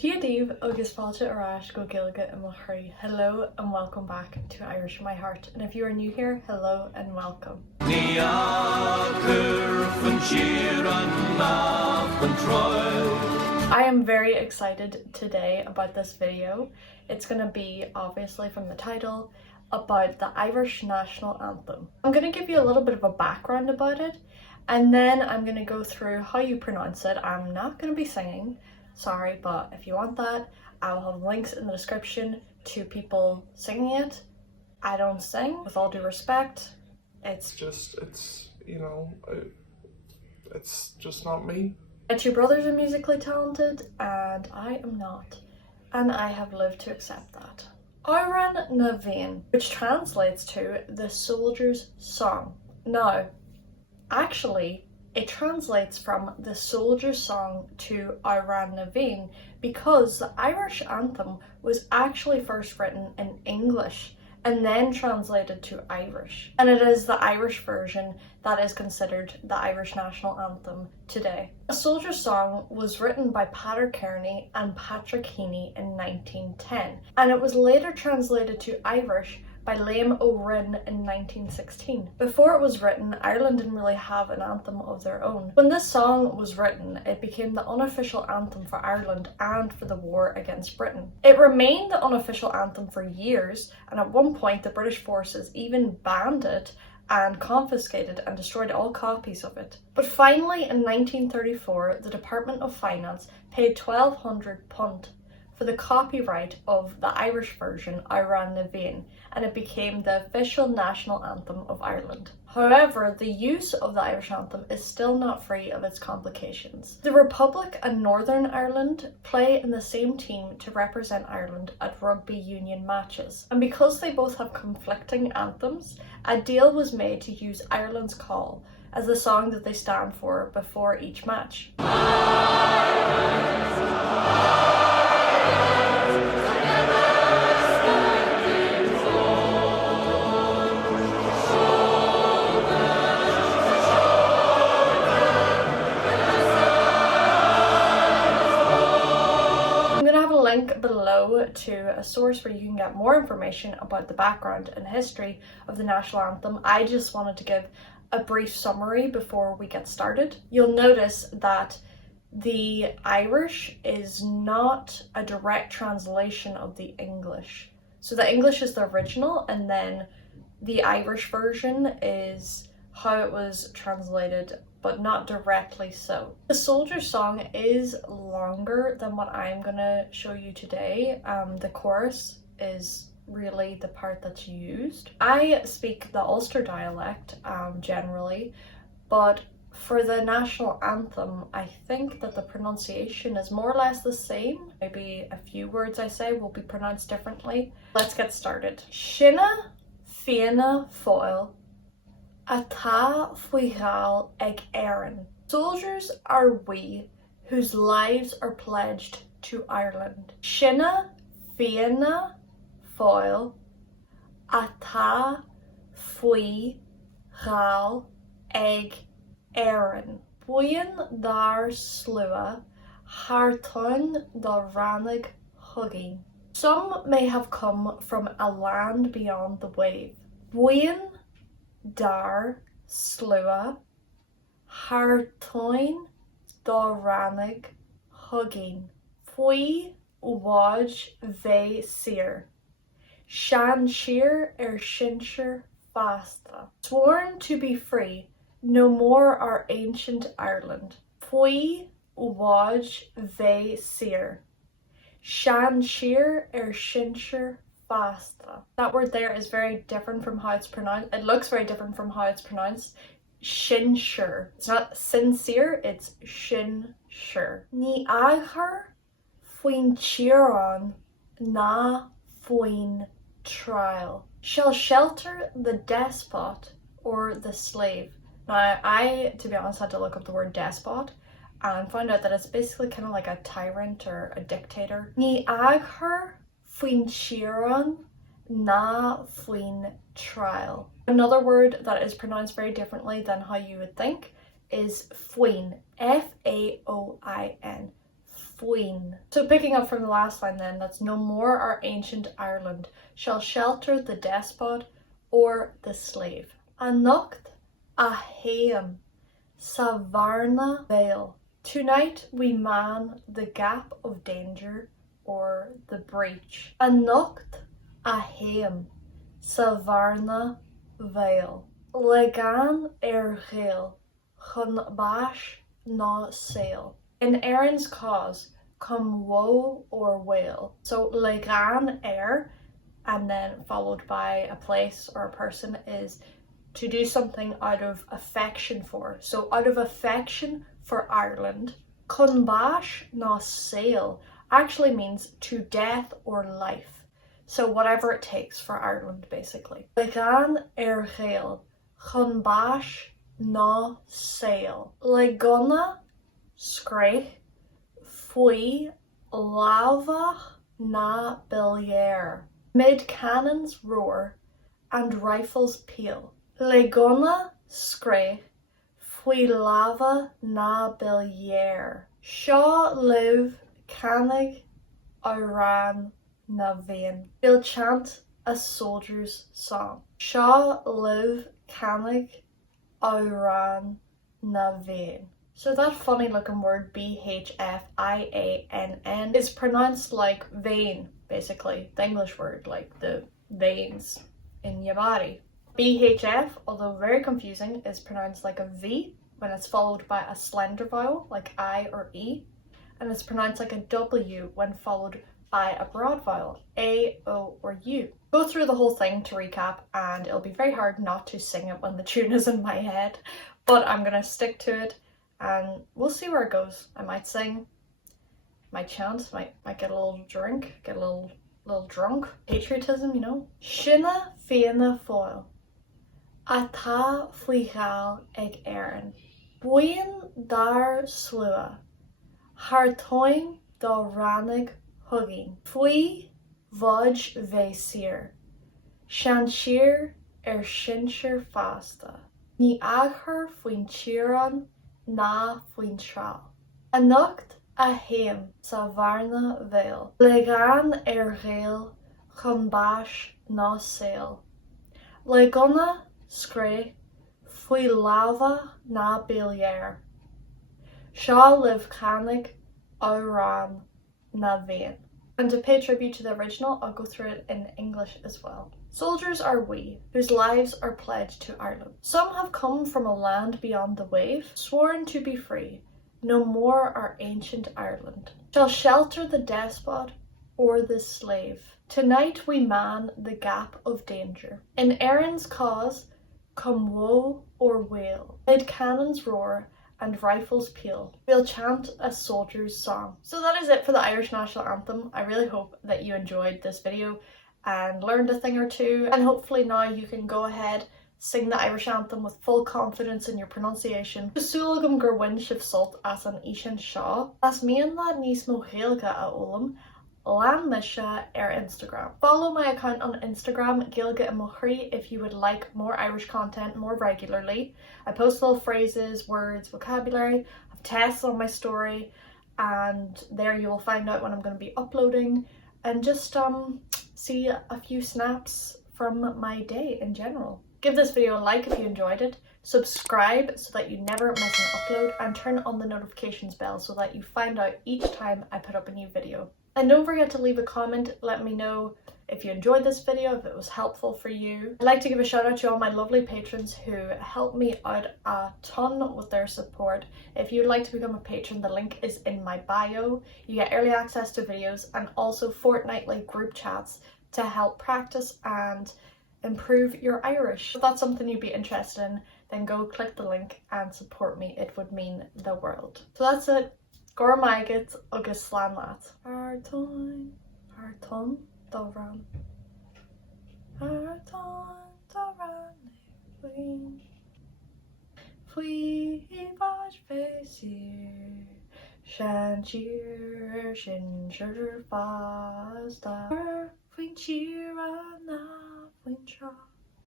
Díobh agus fáilte arás go bhFiann and mochroigaeilge. Hello and welcome back to Irish in My Heart. And if you are new here, hello and welcome. I am very excited today about this video. It's going to be, obviously from the title, about the Irish National Anthem. I'm going to give you a little bit of a background about it, and then I'm going to go through how you pronounce it. I'm not going to be singing. Sorry, but if you want that, I will have links in the description to people singing it. I don't sing, with all due respect. It's just not me. My two brothers are musically talented, and I am not. And I have lived to accept that. Amhrán na bhFiann, which translates to the soldier's song. Now, actually, it translates from the soldier's song to Amhrán na bhFiann because the Irish anthem was actually first written in English and then translated to Irish. And it is the Irish version that is considered the Irish National Anthem today. The soldier's song was written by Peadar Kearney and Patrick Heaney in 1910, and it was later translated to Irish by Liam O'Rinn in 1916. Before it was written, Ireland didn't really have an anthem of their own. When this song was written, it became the unofficial anthem for Ireland and for the war against Britain. It remained the unofficial anthem for years, and at one point the British forces even banned it and confiscated and destroyed all copies of it. But finally in 1934, the Department of Finance paid £1,200 for the copyright of the Irish version, Amhrán na bhFiann, and it became the official national anthem of Ireland. However, the use of the Irish anthem is still not free of its complications. The Republic and Northern Ireland play in the same team to represent Ireland at rugby union matches, and because they both have conflicting anthems, a deal was made to use Ireland's Call as the song that they stand for before each match. Link below to a source where you can get more information about the background and history of the national anthem. I just wanted to give a brief summary before we get started. You'll notice that the Irish is not a direct translation of the English. So the English is the original, and then the Irish version is how it was translated, but not directly so. The soldier's song is longer than what I'm gonna show you today. The chorus is really the part that's used. I speak the Ulster dialect generally, but for the national anthem, I think that the pronunciation is more or less the same. Maybe a few words I say will be pronounced differently. Let's get started. Sinna fianna foil atá bhfiann Amhrán. Soldiers are we whose lives are pledged to Ireland. Sinna fianna foil atá bhfiann Amhrán. Buin dar slua, hartun da rannig hugging. Some may have come from a land beyond the wave. Buin dar slua, hartun da rannig hugging. Fui waj ve sir. Shan shir shinsher fasta. Sworn to be free, no more our ancient Ireland. Fui waj ve sir. Shan shir shinsher fasta. That word there is very different from how it's pronounced. It looks very different from how it's pronounced. Sinsure. It's not sincere, it's sinsure. Ní aghair faoin tíreán ná faoin trial. Shall shelter the despot or the slave. Now, I, to be honest, had to look up the word despot and found out that it's basically kind of like a tyrant or a dictator. Ní aghair faoin tíreán ná faoin trial. Another word that is pronounced very differently than how you would think is faoin. F-A-O-I-N. bhFiann. So picking up from the last line then, that's no more our ancient Ireland shall shelter the despot or the slave. Anocht a haim sa bharna veil. Tonight we man the gap of danger or the breach. Anocht a haim sa bharna veil. Legan ghail chun bash na sail. In Erin's cause come woe or wail. So legan and then followed by a place or a person is to do something out of affection for. So out of affection for Ireland, chun bash na sail actually means to death or life. So whatever it takes for Ireland, basically. Legan ghail chun bash na sail. Legonna scraich fui lava na billiere. Mid cannons roar and rifles peal. Legonna scraich fui lava na billiere. Shaw live cannig Amhrán na bhFiann. They'll chant a soldier's song. Shaw live cannig Amhrán na bhFiann. So that funny looking word bhFiann is pronounced like vein, basically, the English word, like the veins in your body. bhF, although very confusing, is pronounced like a V when it's followed by a slender vowel like I or E, and it's pronounced like a W when followed by a broad vowel, A, O, or U. Go through the whole thing to recap, and it'll be very hard not to sing it when the tune is in my head, but I'm gonna stick to it and we'll see where it goes. I might sing, might chant, might get a little drink, get a little drunk. Patriotism, you know. Sinna fianna foil. Atá bhfiann ag Éireann. Buin dar slua. Hartoin do rannig hugging. Fui vodge ve sir. Shanshir sinsir fasta. Ní aghar foin tíran na foin trál. Anocht a haim sa bharna veil. Legan ghail chun bash na sail. Legonna scraich fui lava na billiere. Shaw live cannig Amhrán na bhFiann. And to pay tribute to the original, I'll go through it in English as well. Soldiers are we, whose lives are pledged to Ireland. Some have come from a land beyond the wave, sworn to be free. No more our ancient Ireland shall shelter the despot or the slave. Tonight we man the gap of danger. In Erin's cause come woe or wail. Mid cannons roar and rifles peal. We'll chant a soldier's song. So that is it for the Irish National Anthem. I really hope that you enjoyed this video and learned a thing or two, and hopefully now you can go ahead, sing the Irish Anthem with full confidence in your pronunciation. Súlagam gur bhain sibh sult as an Ishan seo, as mian la níos mochroigaeilge a ólam, lan me se Instagram. Follow my account on Instagram, Gaeilge and Mochroigaeilge, if you would like more Irish content more regularly. I post little phrases, words, vocabulary, I have tests on my story, and there you will find out when I'm going to be uploading, and just see a few snaps from my day in general. Give this video a like if you enjoyed it, subscribe so that you never miss an upload, and turn on the notifications bell so that you find out each time I put up a new video. And don't forget to leave a comment, let me know if you enjoyed this video, if it was helpful for you. I'd like to give a shout out to all my lovely patrons who helped me out a ton with their support. If you'd like to become a patron, the link is in my bio. You get early access to videos and also fortnightly group chats to help practice and improve your Irish. If that's something you'd be interested in, then go click the link and support me. It would mean the world. So that's it. Gor maigit agus slán leat. Hartoin do ran. Hartoin do ran. Fui vaj ve sir. Shanshir sinsir fasta. Fuin tíran na fuin trál.